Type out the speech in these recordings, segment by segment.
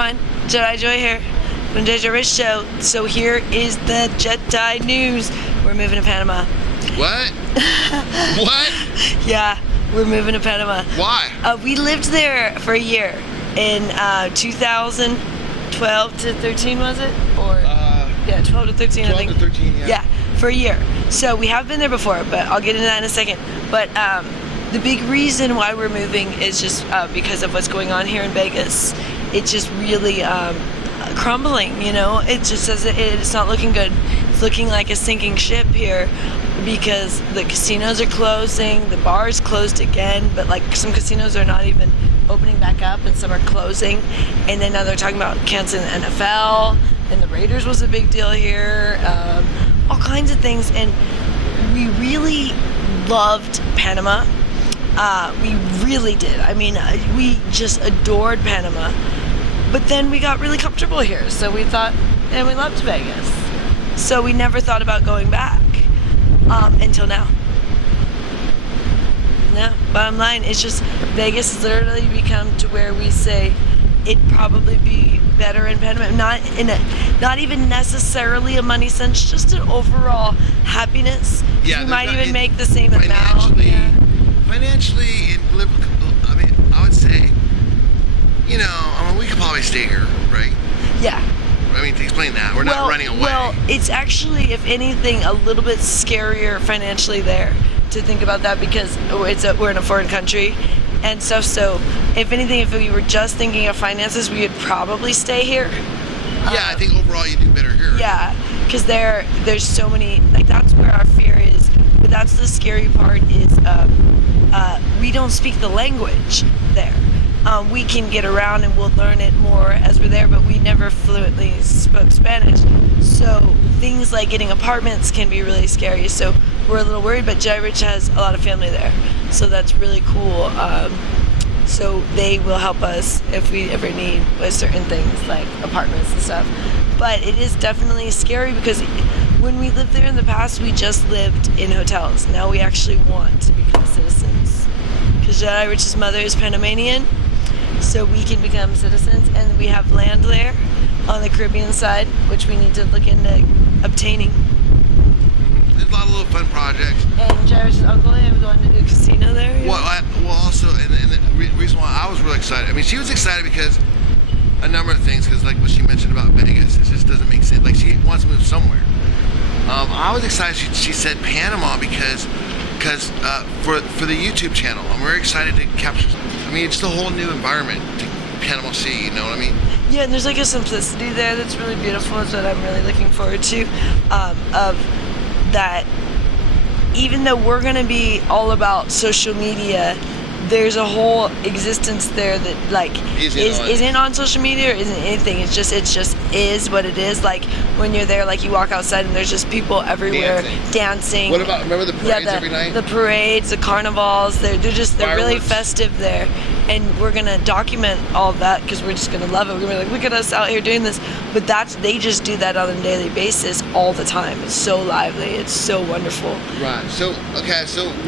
everyone, Jedi Joy here from Jedi Rich Show. So here is the Jedi news. We're moving to Panama. What? What? Yeah, we're moving to Panama. Why? We lived there for a year in 2012 to 13, was it? Or yeah, 12 to 13, 12 I think. to 13, yeah. Yeah, for a year. So we have been there before, but I'll get into that in a second. But the big reason why we're moving is just because of what's going on here in Vegas. It's just really crumbling, you know? It just says it's not looking good. It's looking like a sinking ship here because the casinos are closing, the bars closed again, but like some casinos are not even opening back up and some are closing. And then now they're talking about canceling the NFL, and the Raiders was a big deal here, all kinds of things. And we really loved Panama. We really did. I mean, we just adored Panama. But then we got really comfortable here, so we thought, and we loved Vegas. So we never thought about going back until now. No, bottom line, it's just Vegas has literally become to where we say it'd probably be better in Panama. Not even necessarily a money sense, just an overall happiness. Yeah, we might even make the same amount. Yeah. Financially, I mean, I would say, you know, we could probably stay here, right? Yeah. I mean, to explain that, we're not running away. Well, it's actually, if anything, a little bit scarier financially there to think about that because we're in a foreign country and stuff. So, if anything, if we were just thinking of finances, we would probably stay here. Yeah, I think overall you do better here. Yeah, because there's so many, like that's where our fear is. But that's the scary part is we don't speak the language there. We can get around and we'll learn it more as we're there, but we never fluently spoke Spanish. So things like getting apartments can be really scary. So we're a little worried, but Jedi Rich has a lot of family there. So that's really cool. So they will help us if we ever need certain things like apartments and stuff. But it is definitely scary because when we lived there in the past, we just lived in hotels. Now we actually want to become citizens. Because Jedi Rich's mother is Panamanian, so we can become citizens. And we have land there on the Caribbean side, which we need to look into obtaining. There's a lot of little fun projects. And Jedi Rich's uncle was going to do a casino there. Well, also, and the reason why I was really excited, I mean, she was excited because a number of things, because like what she mentioned about Vegas, it just doesn't make sense. Like she wants to move somewhere. I was excited she said Panama because for the YouTube channel, I'm very excited to capture. I mean, it's the whole new environment to Panama City. You know what I mean? Yeah, and there's like a simplicity there that's really beautiful. That's what I'm really looking forward to. Of that, even though we're gonna be all about social media, there's a whole existence there that like isn't on social media or isn't anything. It's just is what it is. Like when you're there, like you walk outside and there's just people everywhere dancing. What about, remember the parades every night? The parades, the carnivals. They're really festive there, and we're gonna document all of that because we're just gonna love it. We're gonna be like, look at us out here doing this. But they just do that on a daily basis all the time. It's so lively. It's so wonderful. Right. So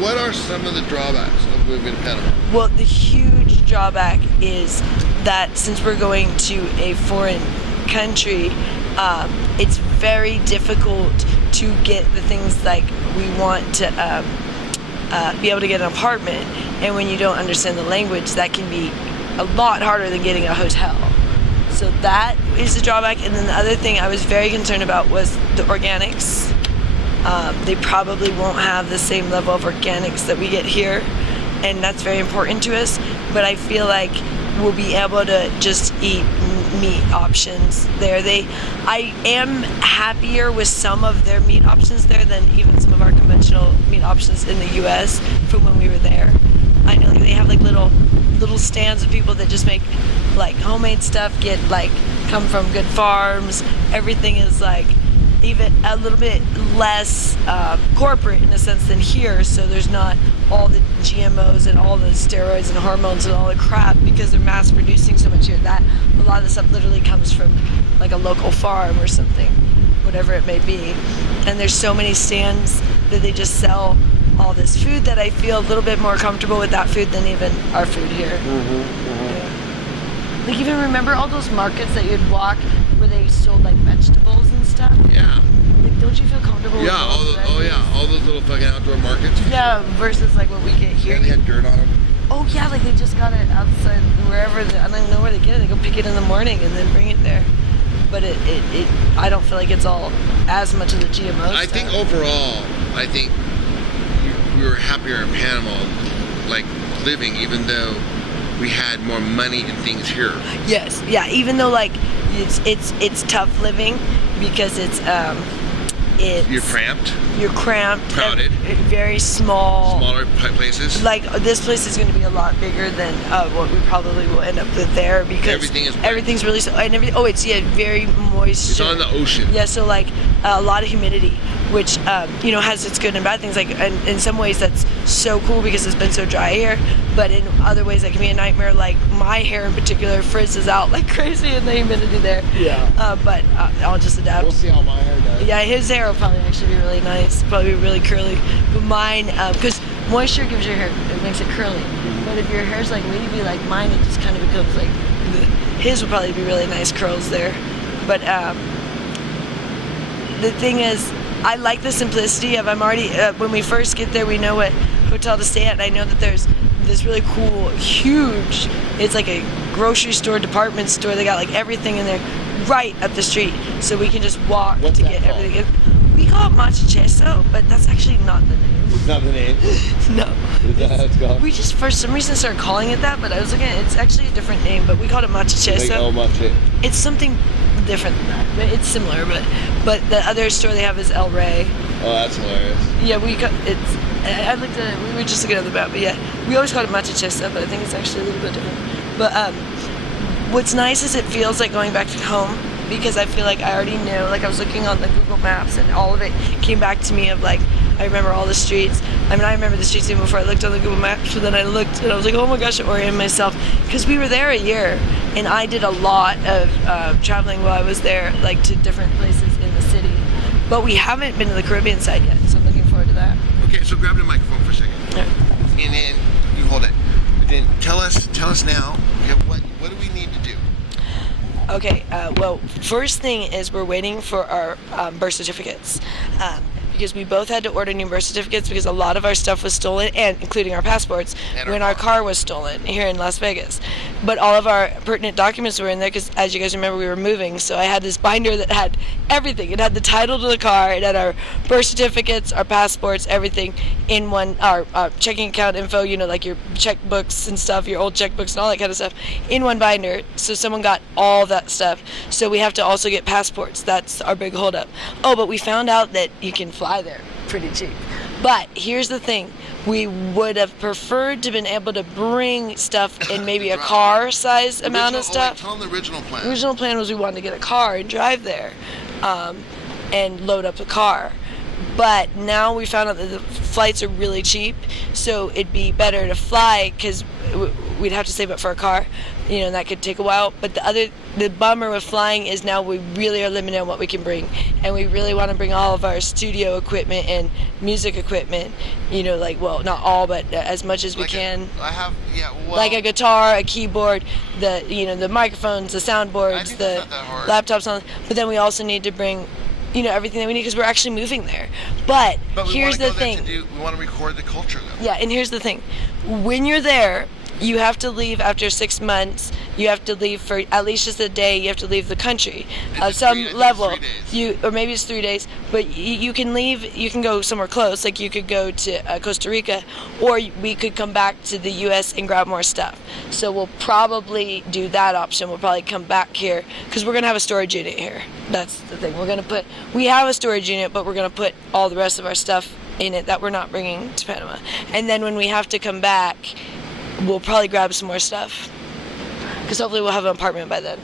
what are some of the drawbacks of moving to Panama? Well, the huge drawback is that since we're going to a foreign country, it's very difficult to get the things like we want to be able to get an apartment. And when you don't understand the language, that can be a lot harder than getting a hotel. So that is the drawback. And then the other thing I was very concerned about was the organics. They probably won't have the same level of organics that we get here. And that's very important to us, but I feel like we'll be able to just eat meat options there. I am happier with some of their meat options there than even some of our conventional meat options in the U.S. from when we were there. I know they have like little stands of people that just make like homemade stuff, come from good farms. Everything is like even a little bit less corporate in a sense than here, so there's not all the GMOs and all the steroids and hormones and all the crap because they're mass producing so much here. That a lot of the stuff literally comes from like a local farm or something, whatever it may be. And there's so many stands that they just sell all this food that I feel a little bit more comfortable with that food than even our food here. Mm-hmm, mm-hmm. Yeah. Like, even remember all those markets that you'd walk where they sold like vegetables and stuff? Yeah. Like, don't you feel comfortable with Yeah. All those little fucking outdoor markets. Yeah, versus like what we get here. Yeah, they had dirt on them. Oh yeah, like they just got it outside wherever. I don't know where they get it. They go pick it in the morning and then bring it there. But I don't feel like it's all as much of the GMO I stuff. think overall, we were happier in Panama, like living, even though we had more money and things here. Yes, yeah. Even though like it's tough living because it's You're cramped. You're cramped. Crowded. Very small. Smaller places. Like this place is going to be a lot bigger than what we probably will end up with there because everything's really and everything. Oh, it's very moist. It's on the ocean. Yeah, so like a lot of humidity, which has its good and bad things. Like in some ways that's so cool because it's been so dry here, but in other ways that can be a nightmare. Like my hair in particular frizzes out like crazy in the humidity there. Yeah. But I'll just adapt. We'll see how my hair does. Yeah, his hair will probably actually be really nice. Probably be really curly. But mine, because moisture gives your hair, it makes it curly. But if your hair's like wavy like mine, it just kind of becomes like, bleh. His would probably be really nice curls there. But the thing is, I like the simplicity of I'm already, when we first get there, we know what hotel to stay at. And I know that there's this really cool, huge, it's like a grocery store, department store. They got like everything in there right up the street. So we can just walk What's to that get called? everything. We call it Machacheso, but that's actually not the name. It's not the name. No. Is that how it's called? We just, for some reason, started calling it that, but I was looking at it, it's actually a different name, but we called it Machacheso. Like, oh, mache. It's something different than that. But it's similar, but the other store they have is El Rey. Oh, that's hilarious. Yeah, I looked at it, we were just looking at the map, but yeah, we always called it Machacheso, but I think it's actually a little bit different. But what's nice is it feels like going back to home, because I feel like I already know, like I was looking on the Google Maps and all of it came back to me of like, I remember all the streets. I mean, I remember the streets even before I looked on the Google Maps, but then I looked and I was like, oh my gosh, I oriented myself. Because we were there a year and I did a lot of traveling while I was there, like to different places in the city. But we haven't been to the Caribbean side yet, so I'm looking forward to that. Okay, so grab the microphone for a second. Yeah. And then you hold it. Then tell us now, okay, what do we need to do? Okay, well, first thing is we're waiting for our birth certificates. Because we both had to order new birth certificates because a lot of our stuff was stolen, and including our passports, when our car was stolen here in Las Vegas. But all of our pertinent documents were in there because, as you guys remember, we were moving. So I had this binder that had everything. It had the title to the car, it had our birth certificates, our passports, everything in one, our checking account info, like your checkbooks and stuff, your old checkbooks and all that kind of stuff, in one binder. So someone got all that stuff. So we have to also get passports. That's our big holdup. Oh, but we found out that you can fly there pretty cheap. But here's the thing. We would have preferred to have been able to bring stuff in maybe a car-size amount of stuff. Tell them the original plan. The original plan was we wanted to get a car and drive there and load up the car. But now we found out that the flights are really cheap, so it'd be better to fly because we'd have to save up for a car, and that could take a while. But the bummer with flying is now we really are limited on what we can bring, and we really want to bring all of our studio equipment and music equipment, not all, but as much as we can. Like a guitar, a keyboard, the microphones, the soundboards, the laptops, but then we also need to bring everything that we need because we're actually moving there. But here's the thing. We want to record the culture, though. Yeah, and here's the thing. When you're there, you have to leave after 6 months. You have to leave for at least just a day. You have to leave the country of some level. Or maybe it's 3 days. But you can leave. You can go somewhere close. Like you could go to Costa Rica, or we could come back to the U.S. and grab more stuff. So we'll probably do that option. We'll probably come back here because we're gonna have a storage unit here. That's the thing. We have a storage unit, but we're gonna put all the rest of our stuff in it that we're not bringing to Panama. And then when we have to come back, we'll probably grab some more stuff because hopefully we'll have an apartment by then.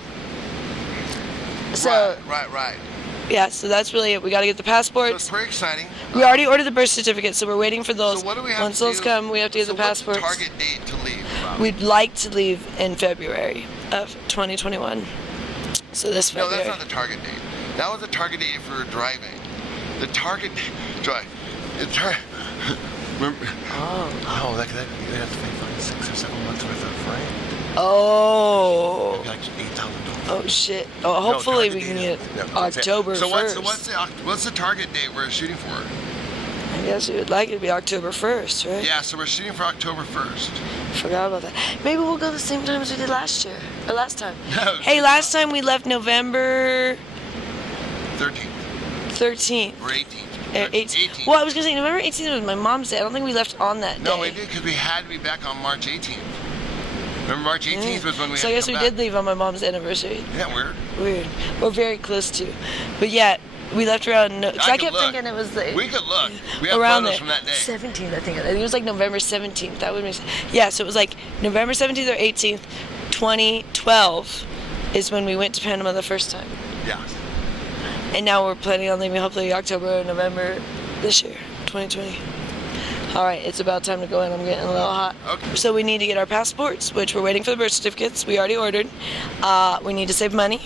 So Right. Yeah, so that's really it. We got to get the passports. So it's pretty exciting. We already ordered the birth certificate, so we're waiting for those. So what do we have Once to those do? come, we have to get the passports. What's the target date to leave? We'd like to leave in February of 2021. So this No, February. that's not the target date. That was the target date for driving. The target drive. Remember? Oh. Oh, that you have to pay 6 or 7 months worth of rent. Oh. It'd be like $8,000. Oh shit. Oh, hopefully we can get October 1st. So what's the target date we're shooting for? I guess we would like it to be October 1st, right? Yeah, so we're shooting for October 1st. Forgot about that. Maybe we'll go the same time as we did last year. Or last time. No. Hey, last time we left November 13th. Or 18th. 18th. Well, I was going to say November 18th was my mom's day. I don't think we left on that day. No, we did because we had to be back on March 18th. Remember March 18th was when we had to come back. So I guess we did leave on my mom's anniversary. Yeah, weird. Weird. We're very close to. But yeah, we left around. Because I kept thinking it was the. We could look. We have around photos there. from that day. 17th, I think. I think it was like November 17th. That would make sense. Yeah, so it was like November 17th or 18th, 2012 is when we went to Panama the first time. Yeah. And now we're planning on leaving hopefully October or November this year, 2020. All right, it's about time to go in. I'm getting a little hot. Okay. So we need to get our passports, which we're waiting for the birth certificates. We already ordered. We need to save money.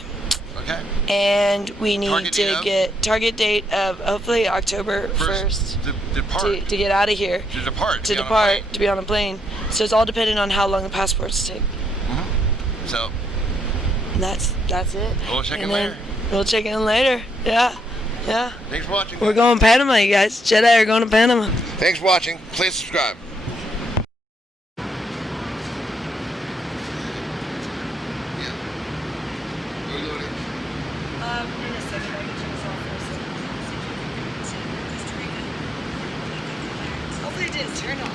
Okay. And we need to get target date of hopefully October 1st. Depart. To get out of here. To depart. To be on a plane. So it's all dependent on how long the passports take. Mm-hmm. So. That's it. We'll check in later. We'll check in later. Yeah. Yeah. Thanks for watching. We're going to Panama, you guys. Jedi are going to Panama. Thanks for watching. Please subscribe. Hopefully it didn't turn off.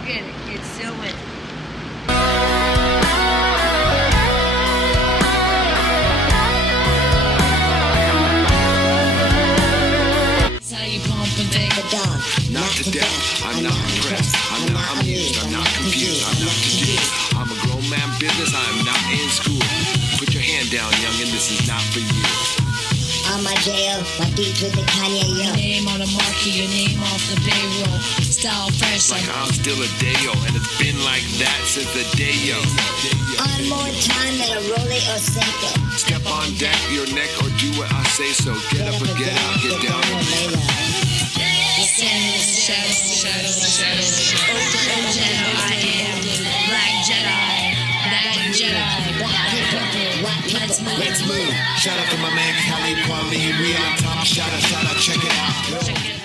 Okay, it still went. Not to death, I'm not impressed, I'm not amused, I'm not confused, I'm not confused. I'm a grown man business, I'm not in school. Put your hand down, youngin', this is not for you. On my jail, my beats with the Kanye, yo. Your name on the marquee, your name off the payroll. Style fresh Like I'm still a Dayo, and it's been like that since the day-yo. On more time than a Rollie or Cinco. Step on deck, your neck, or do what I say so. Get up or get out, get down and lay low. Shadows. Open Jedi, I am Black Jedi. That Jedi. Let's move. Shout out to my man Khalid Kweli. We on top. Shout out, check it out.